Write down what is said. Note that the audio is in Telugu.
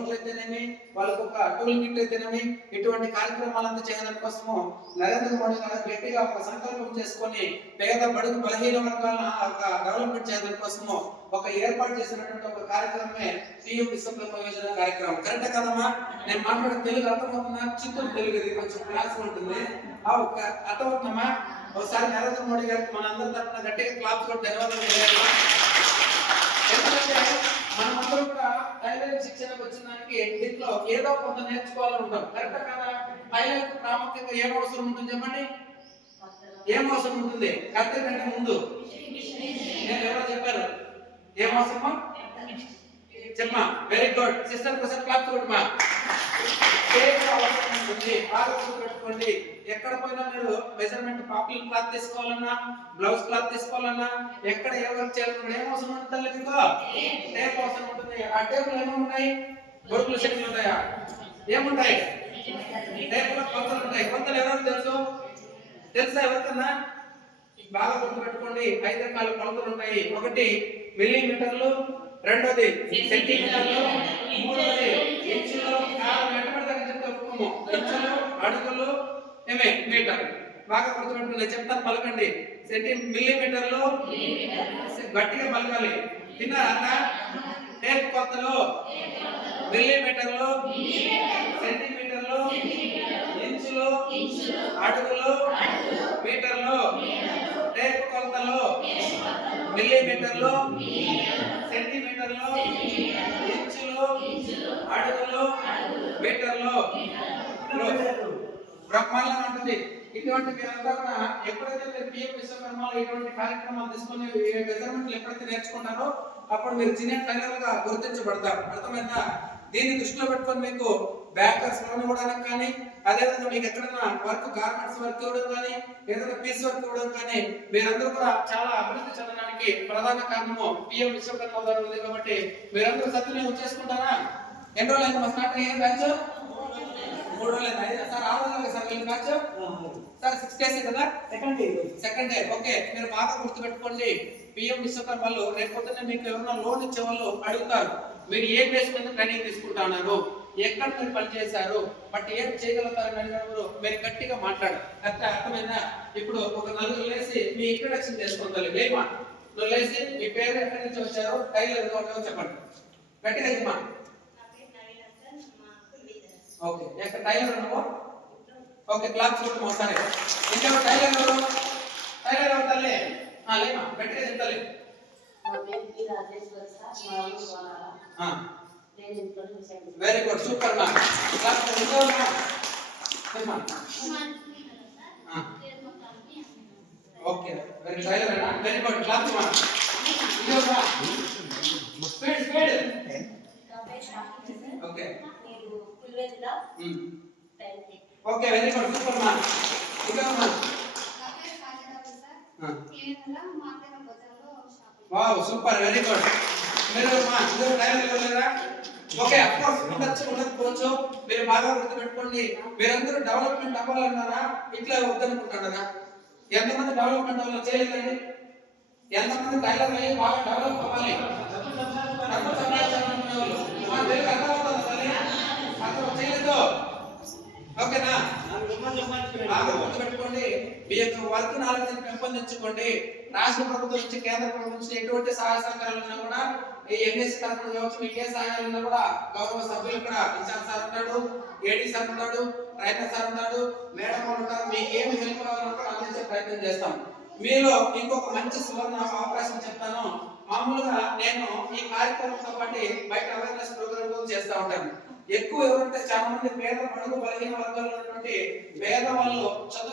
రోడ్లు అయితేనేమి వాళ్ళకు ఒక టూల్ కిట్ అయితేనేమి ఇటువంటి కార్యక్రమాలంతా చేయడం కోసము నరేంద్ర మోడీ గారు గట్టిగా ఒక సంకల్పం చేసుకొని పేద బడుగు బలహీన వర్గాలను ఒక డెవలప్మెంట్ చేయడం కోసము ఒక ఏర్పాటు చేసినటువంటి ఒక కార్యక్రమమే పిఎం విశ్వకర్మ యోజన కార్యక్రమం. కరెక్ట్ కదమ్మా? నేను మాట్లాడే తెలుగు అర్థమవుతుందా? చిత్తూరు తెలుగు ఇది కొంచెం క్లాస్ ఉంటుంది. ఆ ఒక అర్థమవుతుందమ్మా? ఒకసారి నరేంద్ర మోడీ గారికి మన అందరి తరఫున గట్టిగా క్లాప్స్ కూడా ధన్యవాదాలు ఎందుకంటే పైలట్ శిక్షణకు వచ్చిన దానికి దీంట్లో ఏదో కొంత నేర్చుకోవాలని ఉంటాం కరెక్ట్ కదా? పైలట్ ప్రాముఖ్యత ఏం అవసరం ఉంటుంది చెప్పండి? ఏం అవసరం ఉంటుంది? కత్తి కంటే ముందు. నేను ఎవరో చెప్పారు? ఏం అవసరమా? చెప్పమా? Very good sister Prasad clap కొట్టుమా tape బాగా పెట్టుకోండి? ఎక్కడ పోయినా మీరు మెజర్మెంట్ పాపులర్ క్లాత్ తీసుకోవాలన్నా బ్లౌజ్ క్లాత్ తీసుకోవాలన్నా ఎక్కడ ఏ వర్క్ చేయాలన్నా ఏం అవసరం ఉంటుంది ఇంకో టేప్ అవసరం ఉంటుంది. ఆ టేపులు ఏముంటాయి బొరుకులు శక్తులు ఉన్నాయా? ఏముంటాయి? టేపులో కొలతలు ఉంటాయి. కొలతలు ఎవరు తెలుసు? తెలుసా ఎవరికన్నా? బాగా గుర్తు పెట్టుకోండి ఐదు రకాల కొలతలు ఉంటాయి. ఒకటి మిల్లీమీటర్లు రెండోది సెంటీమీటర్లు మూడోది ఇంచులు నాలుగు ఎంత పడతాను చెప్తే ఒప్పుకోము. ఇంచులు అడుగులు ఏమే మీటర్. బాగా గుర్తు పెట్టుకోండి చెప్తాను పలకండి. సెంటీ మిల్లీమీటర్లు గట్టిగా పలకాలి తిన్నారా టేప్ కొలతలు మిల్లీమీటర్లు సెంటీమీటర్లు ఇంచులు అడుగులు మీటర్లు టేప్ కొలతలు మిల్లీమీటర్లు సెంటీమీటర్లు ఇంచులు అడుగులు మీటర్లు. బ్రహ్మాండంగా ఉంటుంది. ఇటువంటి మీరంతా కూడా ఎప్పుడైతే మీరు పిఎం విశ్వకర్మలో ఇటువంటి కార్యక్రమాలు తీసుకొని మెజర్మెంట్లు ఎప్పుడైతే నేర్చుకుంటారో అప్పుడు మీరు సీనియర్ టైలర్గా గుర్తించబడతారు. అర్థమైందా? దీన్ని దృష్టిలో పెట్టుకొని మీకు బ్యాకర్స్ లోన్ ఇవ్వడానికి కానీ అదేవిధంగా మీకు ఎక్కడైనా వర్క్ గార్మెంట్స్ వర్క్ ఇవ్వడం కానీ ఏదైనా పీస్ వర్క్ ఇవ్వడం కానీ మీరందరూ కూడా చాలా అభివృద్ధి చెందడానికి ప్రధాన కారణము పిఎం విశ్వకర్మ గారు ఉంది కాబట్టి మీరందరూ సద్వినియోగం చేసుకుంటారా? ఎన్ని రోజులు అయింది మా స్టార్ట్ అయ్యే బ్యాచ్ మూడు రోజులు అయింది ఐదు సార్ ఆరు రోజులు సార్ వీళ్ళ బ్యాచ్ సార్ సిక్స్ డేస్ కదా? Second year second day okay మీరు బాగా గుర్తుపెట్టుకోండి. పిఎం విశ్వకర్మ వాళ్ళు రేపు పొద్దున్న మీకు ఎవరైనా లోన్ ఇచ్చే వాళ్ళు అడుగుతారు. మీరు ఏ బేస్ మీద ట్రైనింగ్ తీసుకుంటున్నారు ఎక్కడ మీరు పని చేశారు బట్ ఏం చేయగలుగుతారని అడిగినప్పుడు మీరు గట్టిగా మాట్లాడారు అర్థం అర్థమైందా? ఇప్పుడు ఒక నలుగురు లేసి మీ ఇంట్రడక్షన్ చేసుకుంటారు లేమా నువ్వు లేసి మీ పేరు ఎక్కడి నుంచి వచ్చారు టైలర్ ఎవరో చెప్పండి. గట్టిగా చెప్పమా ఓకే. ఎక్కడ టైలర్ నువ్వు ఓకే క్లాప్స్ కొట్టు ఒకసారి ఇంకా టైలర్ ఎవరు? టైలర్ ఎవరు తల్లి? లేమా గట్టిగా చెప్తాలి నా పేరు పి రాజేశ్వరి సార్ మా ఊరు వెరీ గుడ్ సూపర్ మా okay very tailor very good claps మా ఇంకో speed speed okay okay very good super మా ఇంకో మా వావ్ సూపర్ వెరీ గుడ్ మీరు మా ఇదో టైం ఇవ్వలేదా ఓకే అఫ్ ఉండొచ్చు ఉండకపోవచ్చు. మీరు బాగా గుర్తుపెట్టుకోండి. మీరందరూ డెవలప్మెంట్ అవ్వాలన్నారా? ఇట్లా వద్దనుకుంటున్నారా? ఎంతమంది డెవలప్మెంట్ అవ్వాలి చేయలేదండి? ఎంతమంది టైలర్ అయ్యి బాగా డెవలప్ అవ్వాలి? డబ్బు సంపాదించాలనుకునే వాళ్ళు. మా తెలుగు అర్థమవుతుందా తల్లి? అర్థం చేయలేదు. ఓకేనా? బాగా గుర్తుపెట్టుకోండి. మీ యొక్క వర్క్ నాలెడ్జ్ పెంపొందించుకోండి. రాష్ట్ర ప్రభుత్వం నుంచి కేంద్ర ప్రభుత్వం నుంచి ఎటువంటి సహాయ సహకారాలు ఉన్నా కూడా ఈ ఎంఎస్సీ తరఫున కావచ్చు మీకు ఏ సహాయాలు ఉన్నా కూడా గౌరవ సభ్యులు ఇక్కడ ఇన్ఛార్జ్ సార్ ఉంటాడు ఏడీ సార్ ఉంటాడు ట్రైనర్ సార్ ఉంటాడు మేడం ఉంటారు మీకు ఏమి హెల్ప్ కావాలన్నా కూడా అందించే ప్రయత్నం చేస్తాం. మీలో ఇంకొక మంచి సువర్ణ అవకాశం చెప్తాను. మామూలుగా నేను ఈ కార్యక్రమంతో పాటు బయట అవేర్నెస్ ప్రోగ్రామ్ కూడా చేస్తూ ఉంటాను. ఎక్కువ ఎవరంటే చాలా మంది పేద పడుగు బలహీన వర్గాల్లో ఉన్నటువంటి పేద వాళ్ళు చదువు